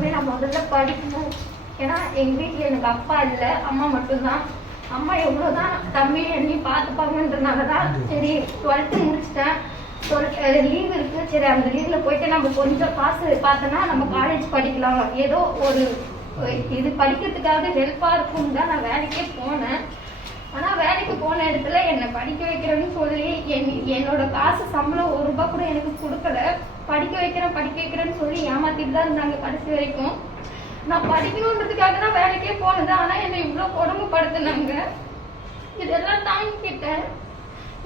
எல்லாமே நான் முதல்ல படிக்கணும். ஏன்னா எங்க வீட்டுல எனக்கு அப்பா இல்ல அம்மா மட்டும்தான். அம்மா எவ்வளவுதான் தம்பி எண்ணி பார்த்துப்பாங்கன்றனாலதான் சரி டுவெல்த்து முடிச்சிட்டேன். லீவ் இருக்கு. சரி அந்த லீவ்ல போயிட்டு நம்ம கொஞ்சம் காசு பார்த்தோன்னா நம்ம காலேஜ் படிக்கலாம். ஏதோ ஒரு இது படிக்கிறதுக்காக ஹெல்ப்பா இருக்கும் தான் நான் வேலைக்கே போனேன். ஆனா வேலைக்கு போன இடத்துல என்னை படிக்க வைக்கிறேன்னு சொல்லி என்- என்னோட காசு சம்பளம் ஒரு ரூபாய் கூட எனக்கு கொடுக்கல. படிக்க வைக்கிறேன் படிக்க வைக்கிறேன்னு சொல்லி ஏமாத்திட்டு தான் இருந்தாங்க கடைசி வரைக்கும். நான் படிக்கணுன்றதுக்காக தான் வேலைக்கே போனது ஆனா என்னை இவ்வளவு கொடுமைப்படுத்தினாங்க. இதெல்லாம் தாங்கிக்கிட்டேன்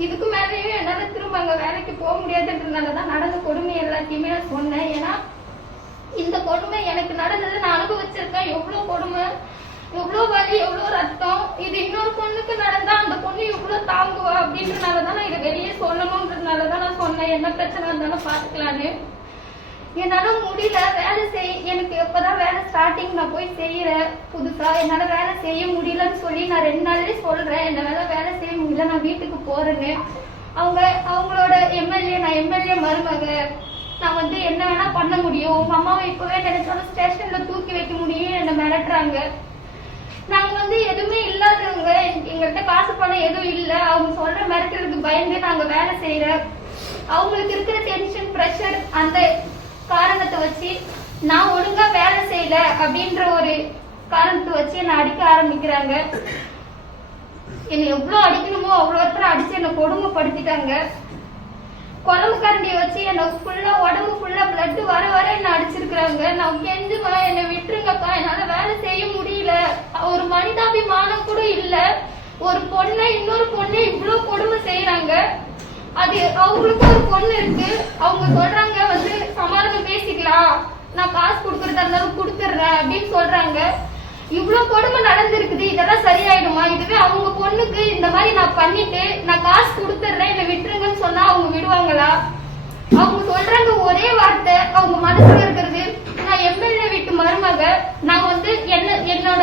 இதுக்கு மேலேயும் என்னால திரும்ப அங்க வேலைக்கு போக முடியாதுன்றதுனால தான் நடந்த கொடுமை எல்லாத்தையுமே நான் சொன்னேன். ஏன்னா இந்த கொடுமை எனக்கு நடந்தது நான் அனுபவிச்சிருக்கேன். எவ்வளவு கொடுமை? எவ்வளவு வலி எவ்வளவு ரத்தம் இது இன்னொரு பொண்ணுக்கு நடந்தா அந்த பொண்ணு எவ்வளவு தாங்குவா அப்படின்றனாலதான் நான் இதை வெளியே சொல்லணுன்றதுனாலதான் நான் சொன்னேன். என்ன பிரச்சனை இருந்தாலும் பாத்துக்கலான்னு என்னால முடியல வேலை செய். எனக்கு எப்பதான் வேலை ஸ்டார்டிங் நான் போய் செய்யறேன் புதுசா என்னால வேலை செய்ய முடியலன்னு சொல்லி நான் ரெண்டு நாள்லயே சொல்றேன். என்னால வேலை செய்ய முடியல நான் வீட்டுக்கு போறேன்னு. அவங்க அவங்களோட எம்எல்ஏ நான் எம்எல்ஏ மருமக. நான் வந்து என்ன வேணா பண்ண முடியும். உங்க அம்மாவை இப்பவே நினைச்சாலும் ஸ்டேஷன்ல தூக்கி வைக்க முடியும் என்ன மிரட்டுறாங்க. நாங்க வந்து எதுவுமே இல்லாதவங்க எங்கள்கிட்ட காசு பணம் எதுவும் இல்ல. அவங்க சொல்ற மிரட்டுறதுக்கு பயந்து நாங்க வேலை செய்யறோம் அவங்களுக்கு இருக்கிற டென்ஷன் ப்ரெஷர் அந்த காரணத்தை வச்சு நான் ஒழுங்கா வேலை செய்யல அப்படின்ற ஒரு காரணத்தை வச்சு என்னை அடிக்க ஆரம்பிக்கிறாங்க. என்னை எவ்வளவு அடிக்கணுமோ அவ்வளவு ஒருத்தர் அடிச்சு என்னை கொடுமைப்படுத்திட்டாங்க. குழம்பு கரண்டியை வச்சு என்ன ஃபுல்லா உடம்பு ஃபுல்லா பிளட் வர வர என்ன அடிச்சிருக்கிறாங்க. நான் கெஞ்சுவேன் என்னை விட்டுருங்கப்பா. என்னால வேலை செய்ய முடியல ஒரு மனிதாபிமானம் கூட இல்ல. ஒரு பொண்ணை இன்னொரு பொண்ணை இவ்வளவு கொடுமை செய்யறாங்க அது அவங்களுக்கு ஒரு பொண்ணு இருக்கு. அவங்க சொல்றாங்க வந்து சமாதானம் பேசிக்கலாம். நான் காசு கொடுக்கறதா இருந்தாலும் கொடுத்துட்றேன் அப்படின்னு சொல்றாங்க. இவ்வளவு கொடுமை நடந்திருக்குது. இதெல்லாம் சரியாயிடுமா? இதுவே அவங்க பொண்ணுக்கு இந்த மாதிரி நான் பண்ணிட்டு நான் காசு கொடுத்துட்றேன் என்னை விட்டுருங்கன்னு சொன்னா அவங்க விடுவாங்களா? அவங்க சொல்றாங்க ஒரே வார்த்தை அவங்க மனசு இருக்கிறது நான் எம்எல்ஏ வீட்டு மருமக நான் வந்து என்ன என்னோட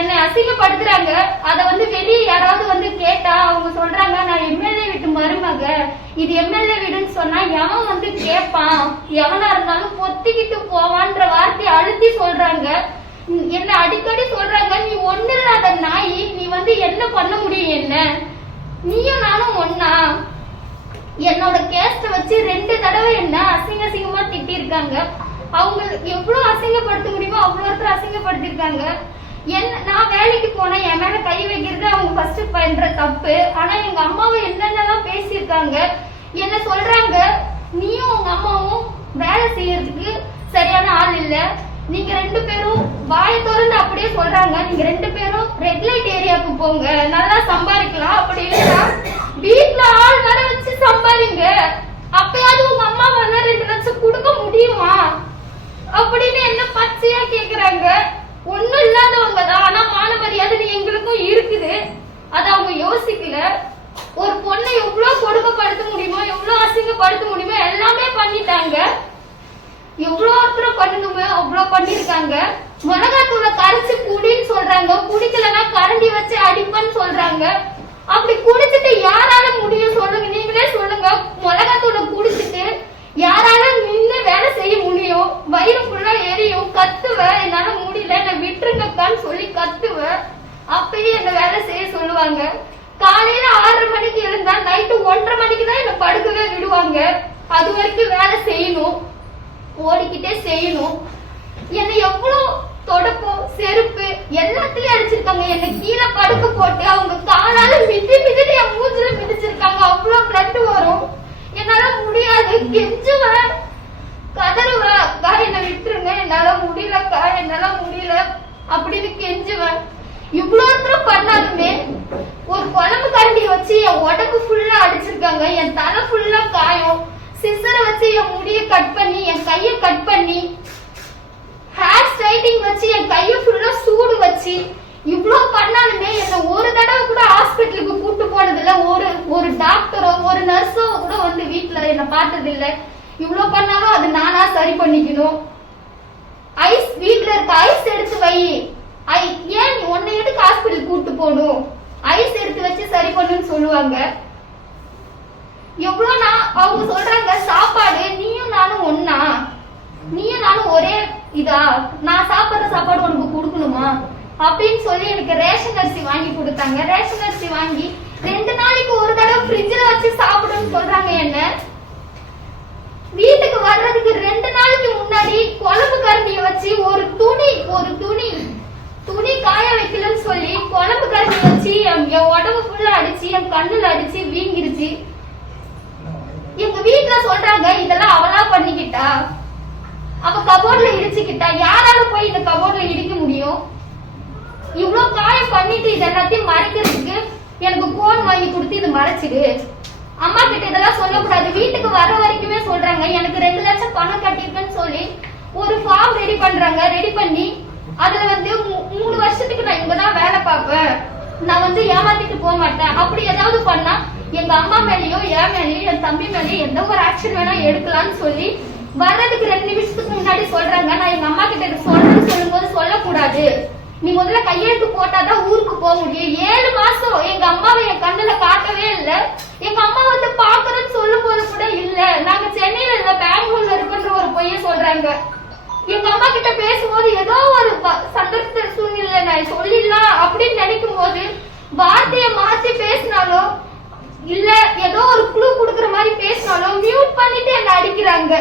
என்னை அசிங்கப்படுத்துறாங்க அத வந்து வெளியே யாராவது வந்து கேட்டா அவங்க சொல்றாங்க நான் எம்எல்ஏ வீட்டு மருமக. இது எம்எல்ஏ வீடுன்னு சொன்னா எவன் வந்து கேட்பான் எவனா இருந்தாலும் பொத்திக்கிட்டு போவான்ற வார்த்தையை அழுத்தி சொல்றாங்க. என்ன அடிக்கடி சொல்றாங்க நீ ஒண்ணு இல்லாத நாய் நீ வந்து என்ன பண்ண முடியும் என்ன? நீயும் நானும் ஒன்னா என்னோட கேஸ்ட வச்சு ரெண்டு தடவை என்ன அசிங்க அசிங்கமா திட்டிருக்காங்க. அவங்க எவ்வளவு அசிங்கப்படுத்த முடியுமோ அவ்வளவு ஒருத்தர் அசிங்கப்படுத்திருக்காங்க. என்ன நான் வேலைக்கு போனேன் என் மேல கை வைக்கிறது அவங்க ஃபர்ஸ்ட் பண்ற தப்பு. ஆனா எங்க அம்மாவை என்னென்னலாம் பேசியிருக்காங்க என்ன சொல்றாங்க நீயும் உங்க அம்மாவும் வேலை செய்யறதுக்கு சரியான ஆள் இல்ல. நீங்க ரெண்டு பேரும் வாய் திறந்து அப்படியே சொல்றாங்க. நீங்க ரெண்டு பேரும் ரெட் லைட் ஏரியாவுக்கு போங்க. நல்லா சம்பாதிக்கலாம். அப்படி இல்லைன்னா வீட்டுல ஆள் வர வச்சு சம்பாதிங்க. அப்பயாவது உங்க அம்மா வந்தா ரெண்டு லட்சம் கொடுக்க முடியுமா? அப்படின்னு என்ன பச்சையா கேக்குறாங்க. ஒண்ணும் இல்லாதவங்க தான். ஆனா மான மரியாதை எங்களுக்கும் இருக்குது. அத அவங்க யோசிக்கல. ஒரு பொண்ணை எவ்வளவு கொடுமைப்படுத்த முடியுமோ எவ்வளவு அசிங்கப்படுத்த முடியுமோ எல்லாமே பண்ணிட்டாங்க. எவ்வளவு அப்புறம் பண்ணணுமோ அவ்வளவு பண்ணிருக்காங்க மிளகாத்தூளை கரைச்சு குடின்னு சொல்றாங்க. குடிக்கலன்னா கரண்டி வச்சு அடிப்பன்னு சொல்றாங்க. அப்படி குடிச்சிட்டு யாரால முடியும் சொல்லுங்க. நீங்களே சொல்லுங்க. மிளகாத்தூளை குடிச்சிட்டு யாரால நின்று வேலை செய்ய முடியும்? வயிறு ஃபுல்லா எரியும். கத்துவேன் என்னால விட்டுருங்கக்கான்னு சொல்லி கத்துவேன் அப்பயே என்ன வேலை செய்ய சொல்லுவாங்க. காலையில ஆறரை மணிக்கு எழுந்தா நைட்டு ஒன்றரை மணிக்கு தான் என்ன படுக்கவே விடுவாங்க. அது வரைக்கும் வேலை செய்யணும். ஓடிக்கிட்டே செய்யணும். என்னை எவ்வளவு தொடப்பம் செருப்பு எல்லாத்தையும் அடிச்சிருக்காங்க. என்னை கீழே படுக்க போட்டு அவங்க காலால மிதி மிதி என் மூஞ்சில மிதிச்சிருக்காங்க அவ்வளவு பிளட் வரும் என்னால முடியாது கெஞ்சுவேன் கதறுவேன் அக்கா என்னை விட்டுருங்க என்னால முடியலக்கா என்னால முடியல அப்படின்னு கெஞ்சுவேன் இவ்வளவு தூரம் பண்ணாலுமே ஒரு குழம்பு கரண்டி வச்சு என் உடம்பு ஃபுல்லா அடிச்சிருக்காங்க என் தலை ஃபுல்லா காயம் சிசரை வச்சு என் முடிய கட் பண்ணி என் கைய கட் பண்ணி ஹேர் ஸ்ட்ரைட்டிங் வச்சு என் கைய ஃபுல்லா சூடு வச்சு இவ்வளோ பண்ணாலுமே என்ன ஒரு தடவை கூட ஹாஸ்பிட்டலுக்கு கூட்டு போனது இல்ல ஒரு ஒரு டாக்டரோ ஒரு நர்ஸோ கூட வந்து வீட்டில் என்ன பார்த்தது இல்ல இவ்ளோ பண்ணாலும் அது நானா சரி பண்ணிக்கணும். ஐஸ் வீட்டில் இருக்க ஐஸ் எடுத்து வை ஐ ஏன் நீ உன்னை எதுக்கு ஹாஸ்பிட்டல் கூட்டு போகணும் ஐஸ் எடுத்து வச்சு சரி பண்ணுன்னு சொல்லுவாங்க எவ்வளவு நான் அவங்க சொல்றாங்க சாப்பாடு நீயும் நானும் ஒண்ணா நீயும் நானும் ஒரே இதா நான் சாப்பிடுற சாப்பாடு உனக்கு கொடுக்கணுமா அப்படின்னு சொல்லி எனக்கு ரேஷன் அரிசி வாங்கி கொடுத்தாங்க. ரேஷன் அரிசி வாங்கி ரெண்டு நாளைக்கு ஒரு தடவை ஃப்ரிட்ஜில் வச்சு சாப்பிடுன்னு சொல்றாங்க என்ன? வீட்டுக்கு வர்றதுக்கு ரெண்டு நாளைக்கு முன்னாடி குழம்பு கரண்டிய வச்சு ஒரு துணி ஒரு துணி துணி காய வைக்கலன்னு சொல்லி குழம்பு கரண்டி வச்சு என் உடம்பு ஃபுல்லா அடிச்சு என் கண்ணுல அடிச்சு வீங்கிருச்சு. எங்க வீட்டுல சொல்றாங்க இதெல்லாம் அவளா பண்ணிக்கிட்டா. அவ கபோர்ட்ல இடிச்சுக்கிட்டா. யாரால போய் இந்த கபோர்ட்ல இடிக்க முடியும்? இவ்வளோ காயம் பண்ணிட்டு இது எல்லாத்தையும் மறைக்கிறதுக்கு எனக்கு போன் வாங்கி கொடுத்து இது மறைச்சிடு. அம்மா கிட்ட இதெல்லாம் சொல்லக்கூடாது. வீட்டுக்கு வர வரைக்குமே சொல்றாங்க. எனக்கு ரெண்டு லட்சம் பணம் கட்டிருக்கேன்னு சொல்லி ஒரு ஃபார்ம் ரெடி பண்றாங்க. ரெடி பண்ணி அதுல வந்து மூணு வருஷத்துக்கு நான் இங்கதான் வேலை பார்ப்பேன். நான் வந்து ஏமாத்திட்டு போக மாட்டேன். அப்படி ஏதாவது பண்ணா எங்க அம்மா மேலேயோ என் மேலேயோ என் தம்பி மேலேயோ எந்த ஒரு ஆக்ஷன் வேணா எடுக்கலாம்னு சொல்லி வர்றதுக்கு ரெண்டு நிமிஷத்துக்கு முன்னாடி சொல்றாங்க. நான் எங்க அம்மா கிட்ட இதை சொல்றேன்னு சொல்லும்போது சொல்லக்கூடாது. நீ முதல்ல கையெழுத்து போட்டாதான் ஊருக்கு போக முடியும். ஏழு மாசம் எங்க அம்மாவை என் கண்ணுல காட்டவே இல்ல. எங்க அம்மா வந்து பாக்குறேன்னு சொல்லும் போது கூட இல்ல. நாங்க சென்னையில இல்ல பெங்களூர்ல இருக்குன்ற ஒரு பொய்ய சொல்றாங்க. எங்க அம்மா கிட்ட பேசும்போது ஏதோ ஒரு சந்தர்ப்ப சூழ்நிலை நான் சொல்லிடலாம் அப்படின்னு நினைக்கும் போது வார்த்தையை மாத்தி பேசினாலோ இல்ல ஏதோ ஒரு குழு குடுக்குற மாதிரி பேசினாலோ மியூட் பண்ணிட்டு என்ன அடிக்கிறாங்க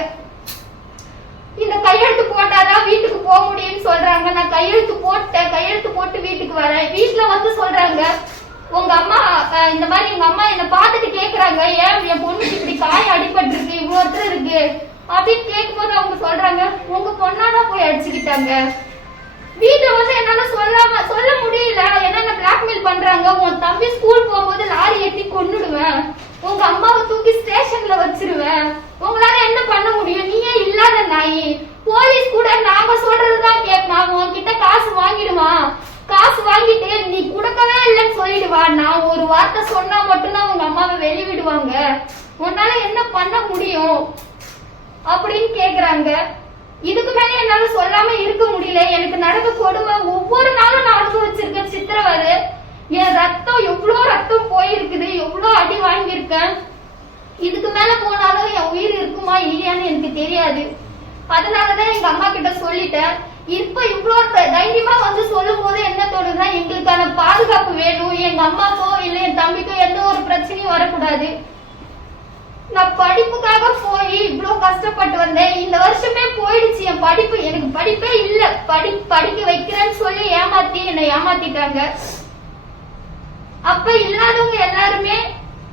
இந்த கையெழுத்து போட்டாதான் வீட்டுக்கு போக முடியும்னு சொல்றாங்க நான் கையெழுத்து போட்டேன் கையெழுத்து போட்டு வீட்டுக்கு வரேன் வீட்டுல வந்து சொல்றாங்க உங்க அம்மா அஹ், இந்த மாதிரி எங்க அம்மா என்ன பார்த்துட்டு கேக்குறாங்க ஏன் என் பொண்ணுக்கு இப்படி காய் அடிபட்டு இருக்கு இவ்வளவு ஒருத்தர் இருக்கு. அப்படின்னு கேட்கும்போது அவங்க சொல்றாங்க உங்க பொண்ணாதான் போய் அடிச்சுக்கிட்டாங்க. வீட்டை வந்து என்னால சொல்லாம சொல்ல முடியல. என்னென்ன பிளாக்மெயில் பண்றாங்க. உன் தம்பி ஸ்கூல் போகும்போது லாரி எட்டி கொன்னுடுவேன். உங்க அம்மாவை தூக்கி ஸ்டேஷன்ல வச்சிருவேன். உங்களால என்ன பண்ண முடியும்? நீயே இல்லாத நாய். போலீஸ் கூட நாங்க சொல்றதுதான் கேட்பான் உன்கிட்ட காசு வாங்கிடுமா காசு வாங்கிட்டு நீ கொடுக்கவே இல்லைன்னு சொல்லிடுவா நான் ஒரு வார்த்தை சொன்னா மட்டும்தான் உங்க அம்மாவை வெளிய விடுவாங்க உன்னால என்ன பண்ண முடியும். அப்படின்னு கேக்குறாங்க. இதுக்கு மேல என்னால சொல்லாம இருக்க முடியல. எனக்கு நடந்த கொடுமை ஒவ்வொரு நாளும் நான் அனுபவிச்சிருக்க சித்திரவதை. என் ரத்தம் எவ்வளவு ரத்தம் போயிருக்குது எவ்வளவு அடி வாங்கியிருக்கேன். இதுக்கு மேல போனாலும் என் உயிர் இருக்குமா இல்லையான்னு எனக்கு தெரியாது. அதனாலதான் எங்க அம்மா கிட்ட சொல்லிட்டேன். இப்ப இவ்வளோ த- தைரியமா வந்து சொல்லும் போது என்ன தோணுதுன்னா எங்களுக்கான பாதுகாப்பு வேணும். எங்க அம்மாக்கோ இல்ல என் தம்பிக்கோ எந்த ஒரு பிரச்சனை போய் கஷ்டப்பட்டு வந்தேன். இந்த வருஷமே போயிடுச்சு. என் படிப்பு எனக்கு படிப்பே இல்ல. படி படிக்க வைக்கிறேன்னு சொல்லி ஏமாத்தி என்னை ஏமாத்திட்டாங்க. அப்ப இல்லாதவங்க எல்லாருமே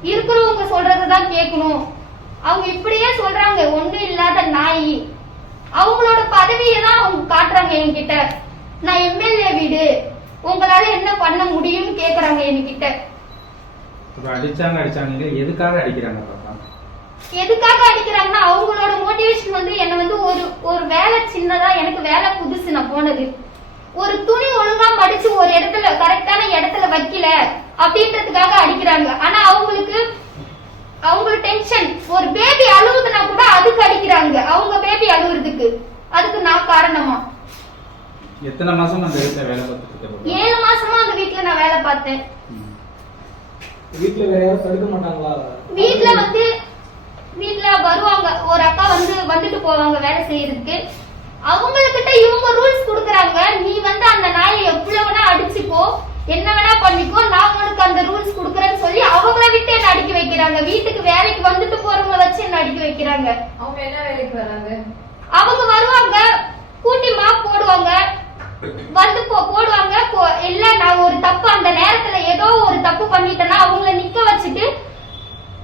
இருக்கிறவங்க சொல்றதுதான் கேட்கணும் அவங்க இப்படியே சொல்றாங்க. ஒண்ணு இல்லாத நாய். அவங்களோட பதவியை தான் அவங்க காட்டுறாங்க என்கிட்ட. நான் எம்எல்ஏ வீடு. உங்களால என்ன பண்ண முடியும்னு கேக்குறாங்க என்கிட்ட. அடிச்சாங்க அடிச்சாங்க. எதுக்காக அடிக்கிறாங்க பாப்பா? எதுக்காக அடிக்கிறாங்கன்னா அவங்களோட மோட்டிவேஷன் வந்து என்ன வந்து ஒரு ஒரு வேலை சின்னதா எனக்கு வேலை புதுசு நான் போனது. ஒரு துணி ஒழுங்கா மடிச்சு ஒரு இடத்துல கரெக்டான இடத்துல வைக்கல அப்படின்றதுக்காக அடிக்கிறாங்க. ஆனா அவங்களுக்கு அவங்களுக்கு டென்ஷன் ஒரு பேபி அழுவுதுன்னா கூட அதுக்கு அடிக்கிறாங்க. அவங்க பேபி அழுவுறதுக்கு. அதுக்கு நான் காரணமா? எத்தனை மாசம் அந்த வீட்டுல வேலை பார்த்துட்டு ஏழு மாசமா அந்த வீட்ல நான் வேலை பார்த்தேன். வீட்டுல வேற தடுக்க மாட்டாங்களா? வீட்ல வந்து வீட்ல வருவாங்க. ஒரு அக்கா வந்து வந்துட்டு போவாங்க வேலை செய்யறதுக்கு. அவங்கக்கிட்ட இவங்க ரூல்ஸ் குடுக்குறாங்க. நீ வந்து அந்த நாயை எவ்வளவு வேணா அடிச்சுக்கோ என்ன வேணா பண்ணிக்கோ. நான் உனக்கு அந்த ரூல்ஸ் குடுக்குறேன்னு சொல்லி அவங்கள விட்டு என்ன அடிக்க வைக்கிறாங்க? வீட்டுக்கு வேலைக்கு வந்துட்டு போறவங்கள வச்சு என்ன அடிக்க வைக்கிறாங்க? அவங்க என்ன வேலைக்கு வராங்க? அவங்க வருவாங்க. கூட்டி மாப் போடுவாங்க. வந்து போடுவாங்க. இல்ல நான் ஒரு தப்பு அந்த நேரத்துல ஏதோ ஒரு தப்பு பண்ணிட்டேன்னா அவங்கள நிக்க வச்சுட்டு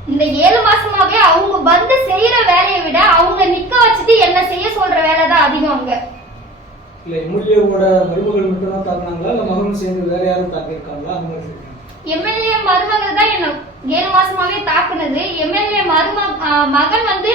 இந்த ஏழு மாசமாவே அவங்க வந்து செய்யற வேலையை விட அவங்க நிக்க வச்சுட்டு என்ன செய்ய சொல்ற வேலை தான் அதிகம் அங்க. இல்ல எம்எல்ஏவோட மருமகள் மட்டும் தான் தாக்குனாங்களா இல்ல மகனும் சேர்ந்து வேற யாரும் தாக்கியிருக்காங்களா அந்த மாதிரி சொல்றேன். எம்எல்ஏ மருமகள் தான் என்ன ஏழு மாசமாவே தாக்குனது. எம்எல்ஏ மரும மகன் வந்து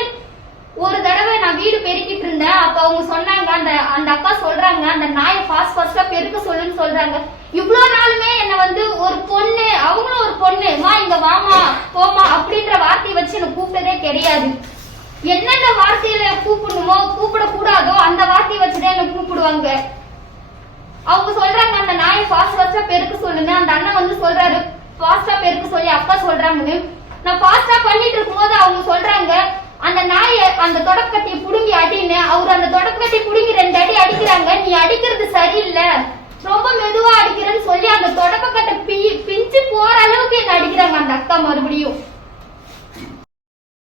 ஒரு தடவை நான் வீடு பெருக்கிட்டு இருந்தேன். அப்ப அவங்க சொன்னாங்க அந்த அந்த அக்கா சொல்றாங்க அந்த நாயை ஃபாஸ்ட் ஃபாஸ்டா பெருக்க சொல்லுன்னு சொல்றாங்க. இவ்வளவு நாளுமே என்ன வந்து ஒரு பொண்ணு அவங்களும் ஒரு பொண்ணு மா இங்க வாமா போமா அப்படின்ற வார்த்தையை வச்சு என்ன கூப்பிட்டதே கிடையாது. என்னென்ன வார்த்தையில கூப்பிடணுமோ கூப்பிட கூடாதோ அந்த வார்த்தையை வச்சுதான் என்ன கூப்பிடுவாங்க. அவங்க சொல்றாங்க அந்த நாயை ஃபாஸ்ட் ஃபாஸ்டா பெருக்க சொல்லுங்க. அந்த அண்ணன் வந்து சொல்றாரு ஃபாஸ்டா பெருக்க சொல்லி அக்கா சொல்றாங்கன்னு. நான் ஃபாஸ்டா பண்ணிட்டு இருக்கும்போது அவங்க சொல்றாங்க அந்த நாய அந்த தொடக்கத்தை புடுங்கி அடின்னு அவர் அந்த தொடக்கத்தை புடுங்கி ரெண்டு அடி அடிக்கிறாங்க. நீ அடிக்கிறது சரியில்லை. ரொம்ப மெதுவா அடிக்கிறேன்னு சொல்லி அந்த தொடக்கத்தை பிஞ்சு போற அளவுக்கு என்ன அடிக்கிறாங்க அந்த அக்கா மறுபடியும்.